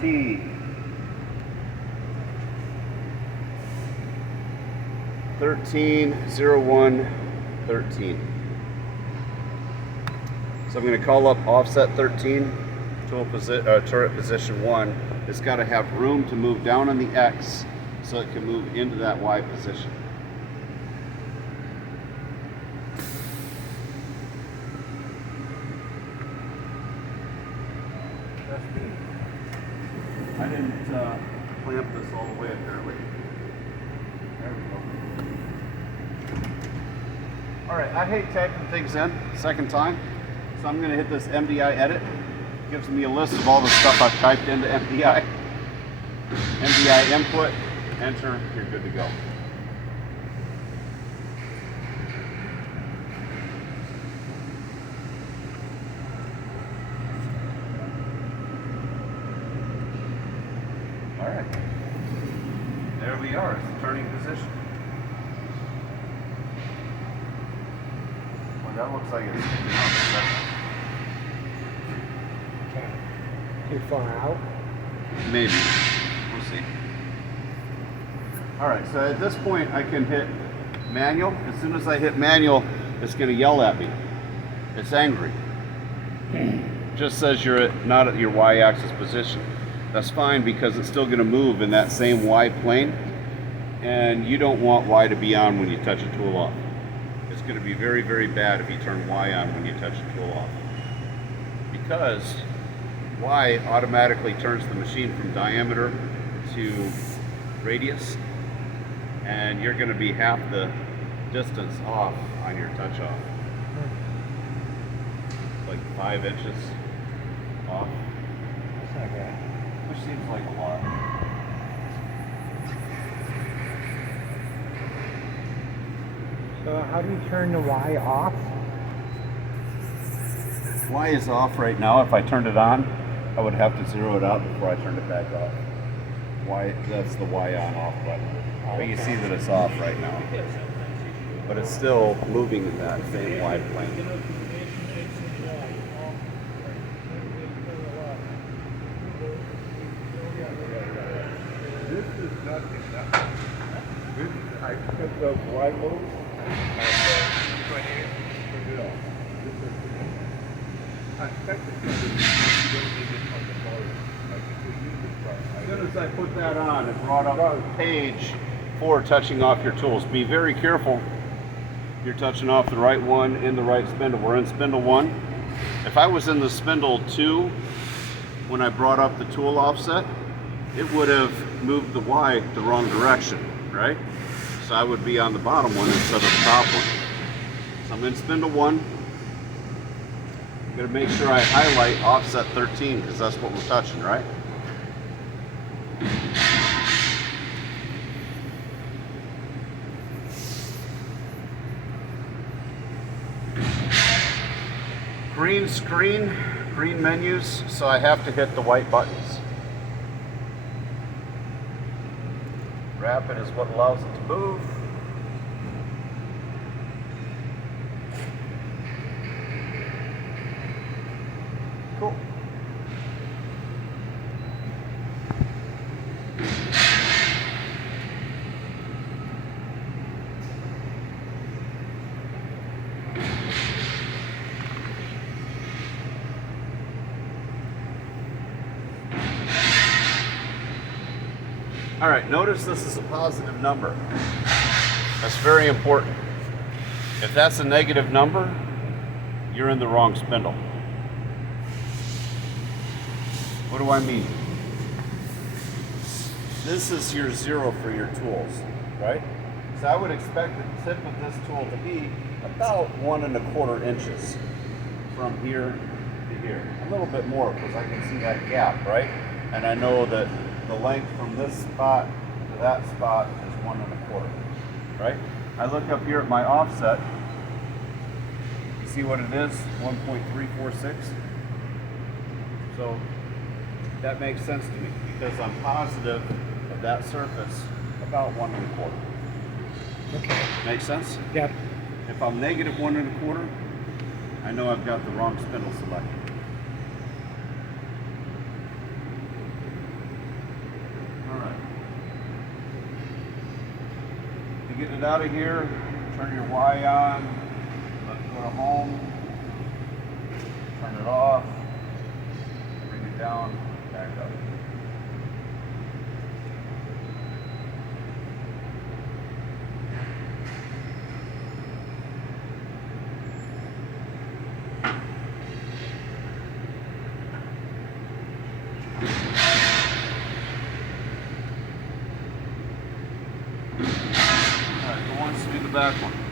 T 130113. So I'm going to call up offset 13, turret position 1. It's got to have room to move down on the X so it can move into that Y position. I didn't clamp this all the way apparently. There we go. Alright, I hate typing things in second time, so I'm going to hit this MDI edit. It gives me a list of all the stuff I've typed into MDI. MDI input, enter, you're good to go. Alright, there we are, it's the turning position. Well, that looks like it's sticking out. Okay. Too far out? Maybe, we'll see. Alright, so at this point I can hit manual. As soon as I hit manual, it's going to yell at me. It's angry. Just says you're not at your Y-axis position. That's fine because it's still going to move in that same Y plane, and you don't want Y to be on when you touch a tool off. It's going to be very, very bad if you turn Y on when you touch a tool off, because Y automatically turns the machine from diameter to radius, and you're going to be half the distance off on your touch off. Like 5 inches off. That's not bad. Which seems like a lot. So how do you turn the Y off? Y is off right now. If I turned it on, I would have to zero it out before I turned it back off. Y, that's the Y on off button. But you see that it's off right now. But it's still moving in that same Y plane. This is not enough. This, I took the Y mode and 28 took it off. This is I technically you don't need it on the bottom. Like if you use it right. As soon as I put that on, it brought up the page for touching off your tools. Be very careful. You're touching off the right one in the right spindle. We're in spindle 1. If I was in the spindle 2 when I brought up the tool offset, it would have moved the Y the wrong direction, right? So I would be on the bottom one instead of the top one. So I'm in spindle 1. I'm going to make sure I highlight offset 13 because that's what we're touching, right? Green screen, green menus, so I have to hit the white buttons. Rapid is what allows it to move. Cool. All right, notice this is a positive number. That's very important. If that's a negative number, you're in the wrong spindle. What do I mean? This is your 0 for your tools, right? So I would expect the tip of this tool to be about 1 1/4 inches from here to here. A little bit more because I can see that gap, right? And I know that the length from this spot to that spot is 1 1/4, right? I look up here at my offset. You see what it is? 1.346. So that makes sense to me because I'm positive of that surface about 1 1/4. Okay. Make sense? Yep. If I'm negative 1 1/4, I know I've got the wrong spindle selected. getting it out of here, turn your Y on, let it go to home, turn it off, bring it down, back up. Alright, go on, do the back one.